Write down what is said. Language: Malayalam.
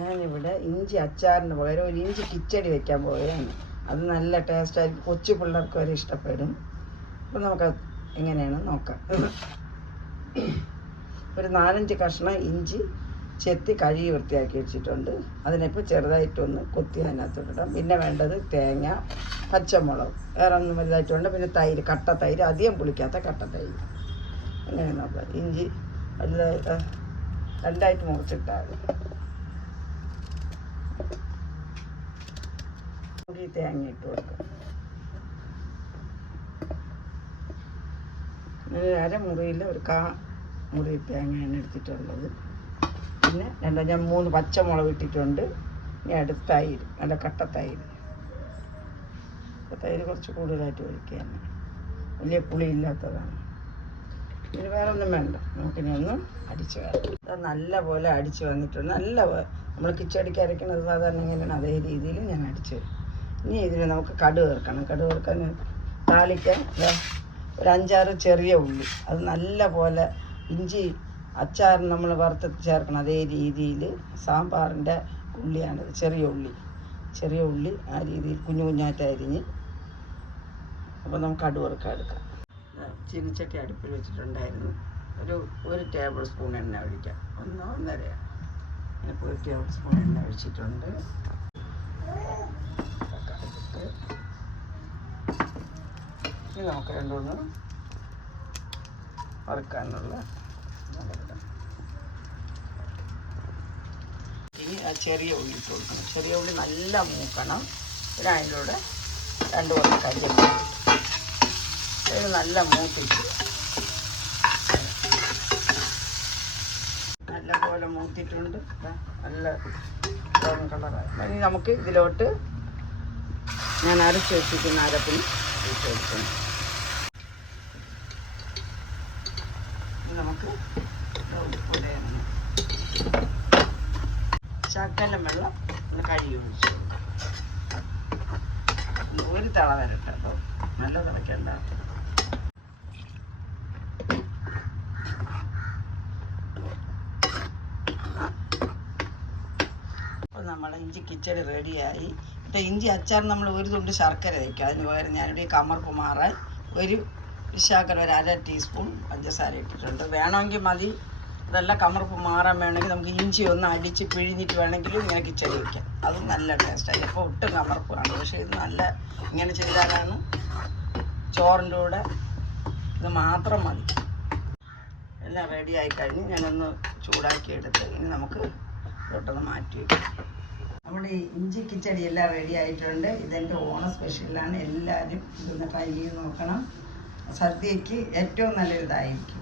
ഞാനിവിടെ ഇഞ്ചി അച്ചാറിന് പകരം ഒരു ഇഞ്ചി കിച്ചടി വയ്ക്കാൻ പോവുകയാണ്. അത് നല്ല ടേസ്റ്റായിരിക്കും, കൊച്ചു പിള്ളേർക്ക് വരെ ഇഷ്ടപ്പെടും. അപ്പം നമുക്ക് എങ്ങനെയാണ് നോക്കാം. ഒരു 4-5 കഷ്ണം ഇഞ്ചി ചെത്തി കഴുകി വൃത്തിയാക്കി വെച്ചിട്ടുണ്ട്. അതിനിപ്പോൾ ചെറുതായിട്ടൊന്ന് കൊത്തി അതിനകത്തോട്ടിടാം. പിന്നെ വേണ്ടത് തേങ്ങ, പച്ചമുളക്, വേറെ ഒന്നും വലുതായിട്ടുണ്ട്. പിന്നെ തൈര്, കട്ട തൈര്, അധികം പുളിക്കാത്ത കട്ട തൈര്. അങ്ങനെ നോക്കാം. ഇഞ്ചി നല്ല 2ആയിട്ട് മുറിച്ചിട്ടാൽ ഈ തേങ്ങ ഇട്ട് കൊടുക്കാം. അരമുറിയിൽ ഒരു മുറി തേങ്ങയാണ് എടുത്തിട്ടുള്ളത്. പിന്നെ ഞാൻ 3 പച്ചമുളക് ഇട്ടിട്ടുണ്ട്. ഇനി അടുത്ത് തൈര്, നല്ല കട്ട തൈര്. തൈര് കുറച്ച് കൂടുതലായിട്ട് ഒഴിക്കുകയാണ്, വലിയ പുളി ഇല്ലാത്തതാണ്. ഇതിന് വേറെ ഒന്നും വേണ്ട. നമുക്കിനി ഒന്ന് അടിച്ച് വരാം. അത് നല്ല പോലെ അടിച്ച് വന്നിട്ടുണ്ട്. നല്ല നമ്മൾ കിച്ചടിക്ക് അരയ്ക്കുന്നത് സാധാരണ എങ്ങനെയാണ് അതേ രീതിയിൽ ഞാൻ അടിച്ച് വരും. ഇനി ഇതിന് നമുക്ക് കടുക് ചേർക്കണം. കടുക് ചേർക്കാൻ താളിക്കാൻ ഒരു 5-6 ചെറിയ ഉള്ളി. അത് നല്ല പോലെ ഇഞ്ചി അച്ചാറിന് നമ്മൾ വറുത്ത് ചേർക്കണം അതേ രീതിയിൽ. സാമ്പാറിൻ്റെ ഉള്ളിയാണിത്, ചെറിയ ഉള്ളി ആ രീതിയിൽ കുഞ്ഞു കുഞ്ഞായിട്ട് അരിഞ്ഞ്. അപ്പോൾ നമുക്ക് കടുക് വറുക്കാൻ എടുക്കാം. ചീനിച്ചട്ടി അടുപ്പിൽ വെച്ചിട്ടുണ്ടായിരുന്നു. ഒരു ടേബിൾ സ്പൂൺ എണ്ണ ഒഴിക്കാം. 1-1.5. ഇപ്പോൾ 1 ടേബിൾ സ്പൂൺ എണ്ണ ഒഴിച്ചിട്ടുണ്ട്. ഇനി നമുക്ക് 2-3 വറുക്കാനുള്ള. ഇനി ആ ചെറിയ ഉള്ളി ഇട്ട് കൊടുക്കണം. ചെറിയ ഉള്ളി നല്ല മൂക്കണം. പിന്നെ അതിലൂടെ 2 കുറച്ച് കരിയേപ്പില ഇത് നല്ല മൂത്തിട്ട് നല്ലപോലെ മൂത്തിട്ടുണ്ട്. നല്ല ബ്രൗൺ കളറായി. ഇനി നമുക്ക് ഇതിലോട്ട് ഞാൻ അരച്ച് വെച്ചിരിക്കുന്ന അരപ്പിൽ ഇട്ട് കൊടുക്കണം. നമുക്ക് ശകലം വെള്ളം കഴുകി ഒഴിച്ചു കൊടുക്കാം. ഒരു തള വരട്ടെ. അപ്പോൾ നല്ല തിളയ്ക്കണ്ട. അപ്പോൾ നമ്മുടെ ഇഞ്ചി കിച്ചടി റെഡിയായി. ഇപ്പോൾ ഇഞ്ചി അച്ചാർ നമ്മൾ ഒരു തുണ്ട് ശർക്കര വയ്ക്കുക. അതിന് പകരം ഞാനിവിടെ കമർപ്പ് മാറാൻ ഒരു ശകലം ഒരു 1/2 ടീസ്പൂൺ പഞ്ചസാര ഇട്ടിട്ടുണ്ട്. വേണമെങ്കിൽ മതി. അതെല്ലാം കമർപ്പ് മാറാൻ വേണമെങ്കിൽ നമുക്ക് ഇഞ്ചി ഒന്ന് അടിച്ച് പിഴിഞ്ഞിട്ട് വേണമെങ്കിലും ഇങ്ങനെ കിച്ചടി വയ്ക്കാം. അത് നല്ല ടേസ്റ്റായി. ഇപ്പോൾ ഒട്ടും കമർപ്പാണ്, പക്ഷേ ഇത് നല്ല ഇങ്ങനെ ചെയ്താലാണ് ചോറിൻ്റെ കൂടെ ഇത് മാത്രം മതി. എല്ലാം റെഡിയായി കഴിഞ്ഞ് ഞാനൊന്ന് ചൂടാക്കി എടുത്ത് ഇനി നമുക്ക് ഇതൊട്ടൊന്ന് മാറ്റി വയ്ക്കാം. നമ്മുടെ ഈ ഇഞ്ചി കിച്ചടി എല്ലാം റെഡി ആയിട്ടുണ്ട്. ഇതെൻ്റെ ഓണ സ്പെഷ്യലാണ്. എല്ലാവരും ഇതൊന്ന് ട്രൈ ചെയ്ത് നോക്കണം. സദ്യയ്ക്ക് ഏറ്റവും നല്ലൊരിതായിരിക്കും.